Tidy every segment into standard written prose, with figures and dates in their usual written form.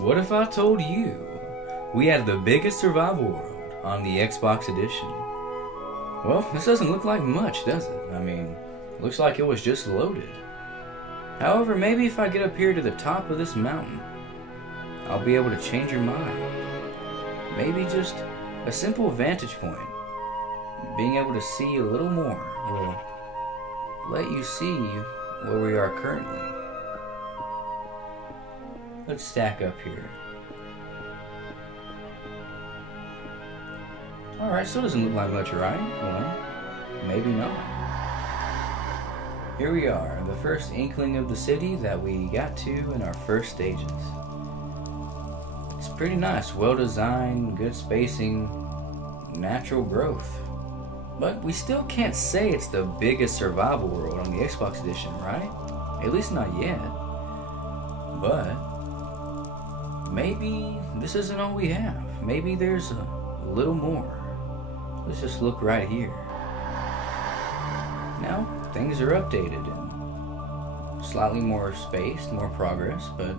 What if I told you we had the biggest survival world on the Xbox edition? Well, this doesn't look like much, does it? I mean, looks like it was just loaded. However, maybe if I get up here to the top of this mountain, I'll be able to change your mind. Maybe just a simple vantage point, being able to see a little more, will let you see where we are currently. Let's stack up here. Alright, so it doesn't look like much, right? Well, maybe not. Here we are, the first inkling of the city that we got to in our first stages. It's pretty nice, well designed, good spacing, natural growth. But we still can't say it's the biggest survival world on the Xbox edition, right? At least not yet. But maybe this isn't all we have. Maybe there's a little more. Let's just look right here. Now, things are updated and slightly more spaced, more progress, but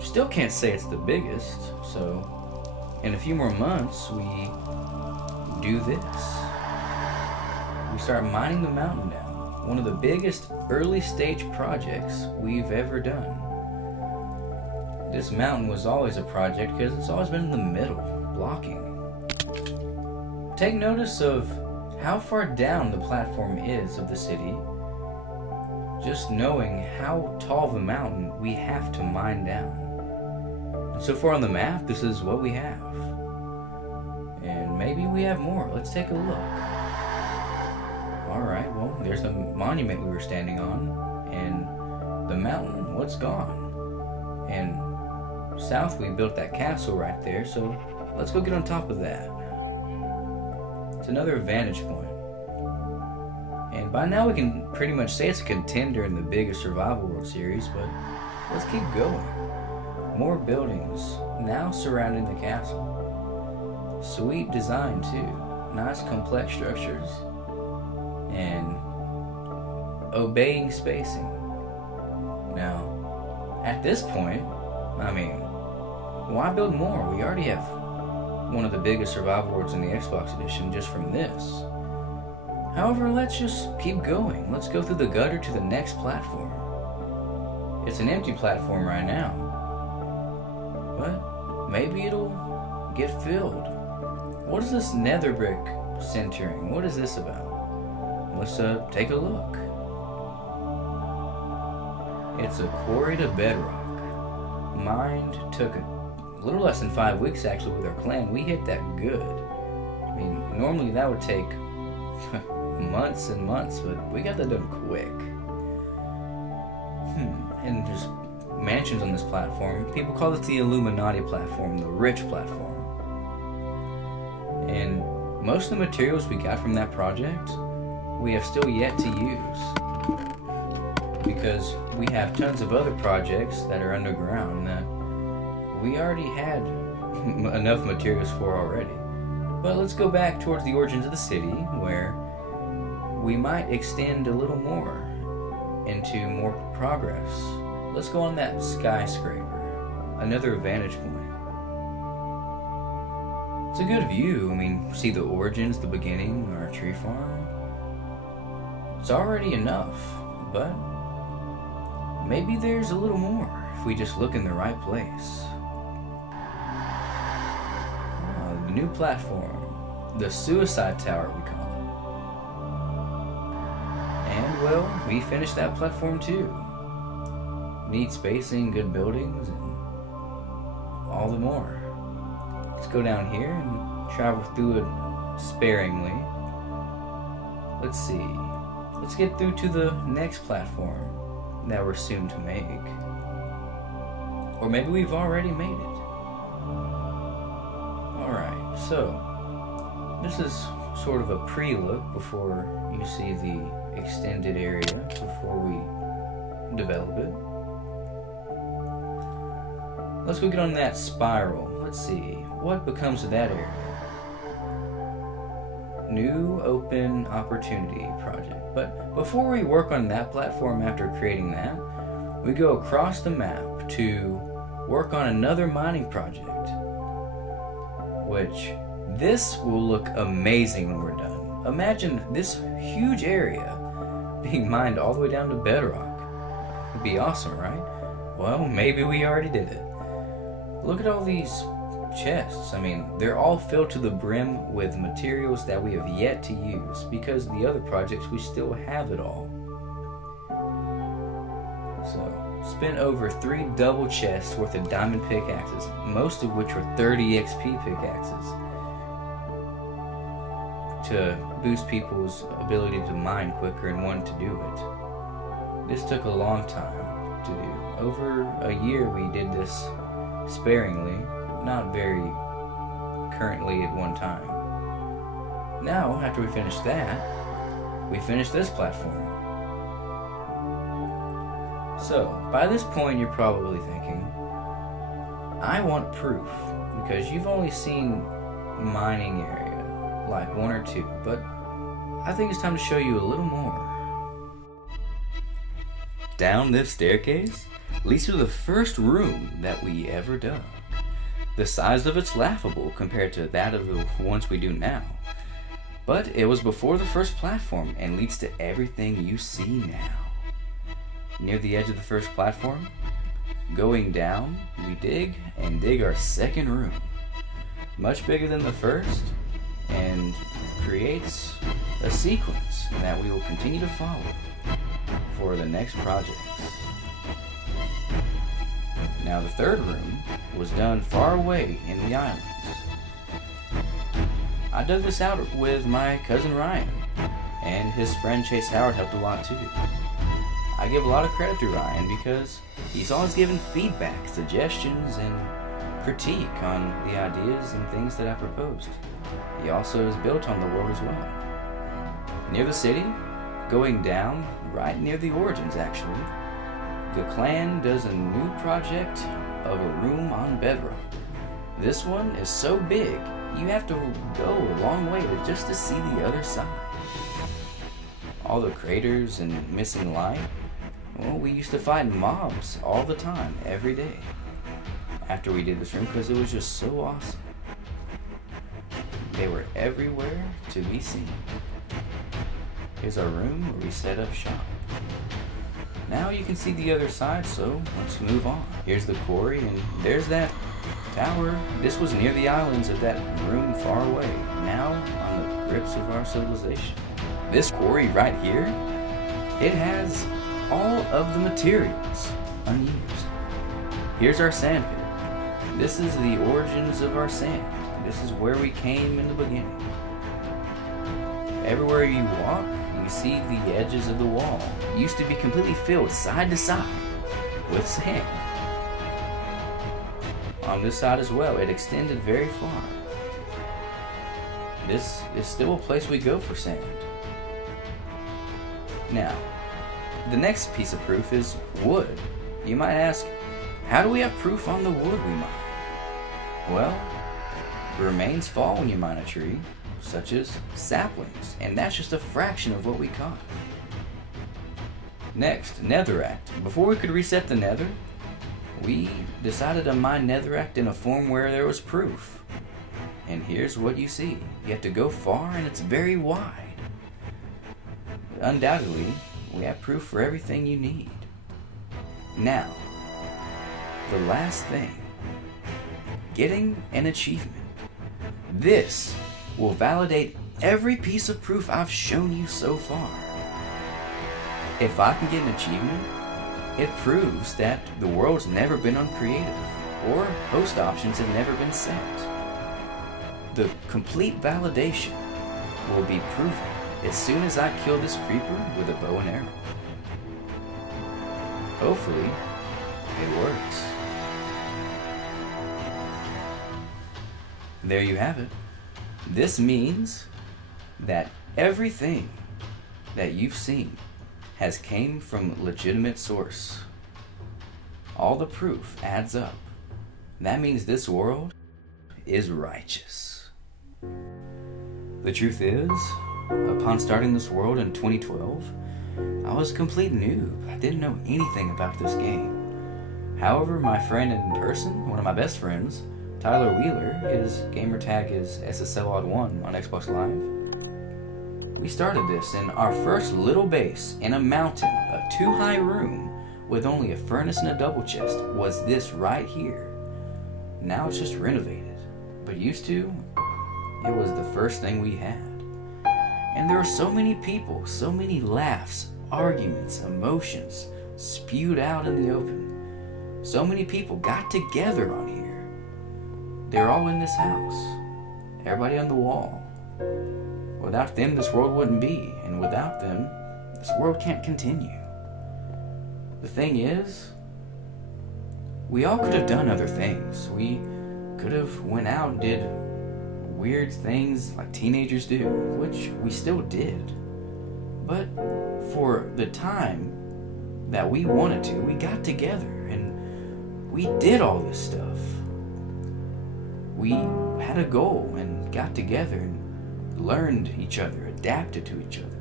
still can't say it's the biggest. So, in a few more months, we do this. We start mining the mountain down. One of the biggest early stage projects we've ever done. This mountain was always a project because it's always been in the middle, blocking. Take notice of how far down the platform is of the city, just knowing how tall of a mountain we have to mine down. And so far on the map, this is what we have. And maybe we have more. Let's take a look. Alright, well, there's the monument we were standing on, and the mountain, what's gone? And south we built that castle right there, so let's go get on top of that. It's another vantage point. And by now we can pretty much say it's a contender in the biggest survival world series, but let's keep going. More buildings now surrounding the castle. Sweet design too. Nice complex structures. And obeying spacing. Now, at this point, I mean, why build more? We already have one of the biggest survival worlds in the Xbox edition just from this. However, let's just keep going. Let's go through the gutter to the next platform. It's an empty platform right now, but maybe it'll get filled. What is this nether brick centering? What is this about? Let's take a look. It's a quarry to bedrock. Mined took a little less than 5 weeks actually with our clan. We hit that good. I mean, normally that would take months and months, but we got that done quick. And there's mansions on this platform. People call it the Illuminati platform, the rich platform. And most of the materials we got from that project, we have still yet to use. Because we have tons of other projects that are underground that we already had enough materials for already. But let's go back towards the origins of the city, where we might extend a little more into more progress. Let's go on that skyscraper, another vantage point. It's a good view. I mean, see the origins, the beginning, our tree farm. It's already enough, but maybe there's a little more if we just look in the right place. The new platform, the suicide tower we call it. And well, we finished that platform too. Neat spacing, good buildings, and all the more. Let's go down here and travel through it sparingly. Let's see. Let's get through to the next platform that we're soon to make. Or maybe we've already made it. Alright, so this is sort of a pre-look before you see the extended area before we develop it. Let's go get on that spiral. Let's see, what becomes of that area? New open opportunity project. But before we work on that platform after creating that, we go across the map to work on another mining project, which this will look amazing when we're done. Imagine this huge area being mined all the way down to bedrock. It'd be awesome, right? Well, maybe we already did it. Look at all these chests. I mean, they're all filled to the brim with materials that we have yet to use, because the other projects we still have it all. So, spent over 3 double chests worth of diamond pickaxes, most of which were 30 XP pickaxes, to boost people's ability to mine quicker and want to do it. This took a long time to do. Over a year we did this sparingly, not very currently at one time. Now, after we finished that, we finished this platform. So, by this point you're probably thinking, I want proof, because you've only seen mining area, like 1 or 2, but I think it's time to show you a little more. Down this staircase leads to the first room that we ever dug. The size of it's laughable compared to that of the ones we do now, but it was before the first platform and leads to everything you see now. Near the edge of the first platform, going down, we dig our second room. Much bigger than the first, and creates a sequence that we will continue to follow for the next projects. Now, the third room was done far away in the islands. I dug this out with my cousin Ryan, and his friend Chase Howard helped a lot too. I give a lot of credit to Ryan because he's always given feedback, suggestions, and critique on the ideas and things that I proposed. He also is built on the world as well. Near the city, going down, right near the origins actually, the clan does a new project of a room on bedrock. This one is so big, you have to go a long way just to see the other side. All the craters and missing light, well, we used to fight mobs all the time, every day, after we did this room, because it was just so awesome. They were everywhere to be seen. Here's our room where we set up shop. Now you can see the other side, so let's move on. Here's the quarry, and there's that tower. This was near the islands of that room far away, now on the grips of our civilization. This quarry right here, it has all of the materials unused. Here's our sand pit. This is the origins of our sand. This is where we came in the beginning. Everywhere you walk, you see the edges of the wall. It used to be completely filled side to side with sand. On this side as well, it extended very far. This is still a place we go for sand. Now, the next piece of proof is wood. You might ask, how do we have proof on the wood we mine? Well, remains fall when you mine a tree, such as saplings, and that's just a fraction of what we caught. Next, netherrack. Before we could reset the nether, we decided to mine netherrack in a form where there was proof. And here's what you see. You have to go far and it's very wide. Undoubtedly, we have proof for everything you need. Now, the last thing, getting an achievement. This will validate every piece of proof I've shown you so far. If I can get an achievement, it proves that the world's never been uncreative, or host options have never been set. The complete validation will be proven as soon as I kill this creeper with a bow and arrow. Hopefully, it works. There you have it. This means that everything that you've seen has came from legitimate source. All the proof adds up. That means this world is righteous. The truth is, upon starting this world in 2012, I was a complete noob. I didn't know anything about this game. However, my friend in person, one of my best friends, Tyler Wheeler, his gamertag is SSL Odd1 on Xbox Live. We started this in our first little base in a mountain, a 2-high room with only a furnace and a double chest was this right here. Now it's just renovated, but used to, it was the first thing we had. And there are so many people, so many laughs, arguments, emotions spewed out in the open. So many people got together on here. They're all in this house. Everybody on the wall. Without them, this world wouldn't be. And without them, this world can't continue. The thing is, we all could have done other things. We could have went out and did weird things like teenagers do, which we still did. But for the time that we wanted to, we got together and we did all this stuff. We had a goal and got together and learned each other, adapted to each other.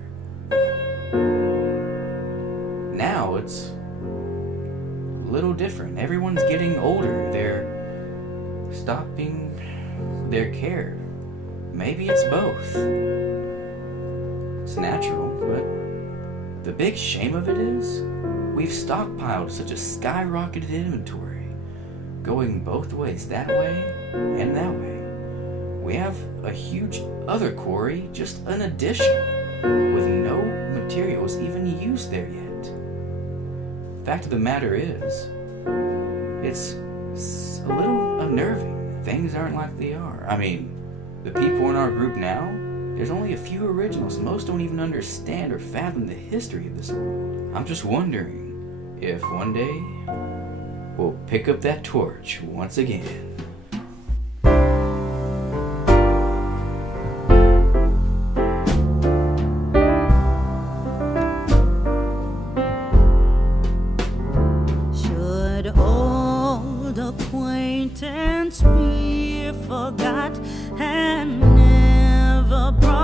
Now it's a little different. Everyone's getting older. They're stopping their care. Maybe it's both. It's natural, but the big shame of it is we've stockpiled such a skyrocketed inventory, going both ways, that way and that way. We have a huge other quarry, just an addition, with no materials even used there yet. Fact of the matter is, it's a little unnerving. Things aren't like they are. I mean, the people in our group now, there's only a few originals. Most don't even understand or fathom the history of this world. I'm just wondering if one day we'll pick up that torch once again. Should old acquaintance be forgot and never brought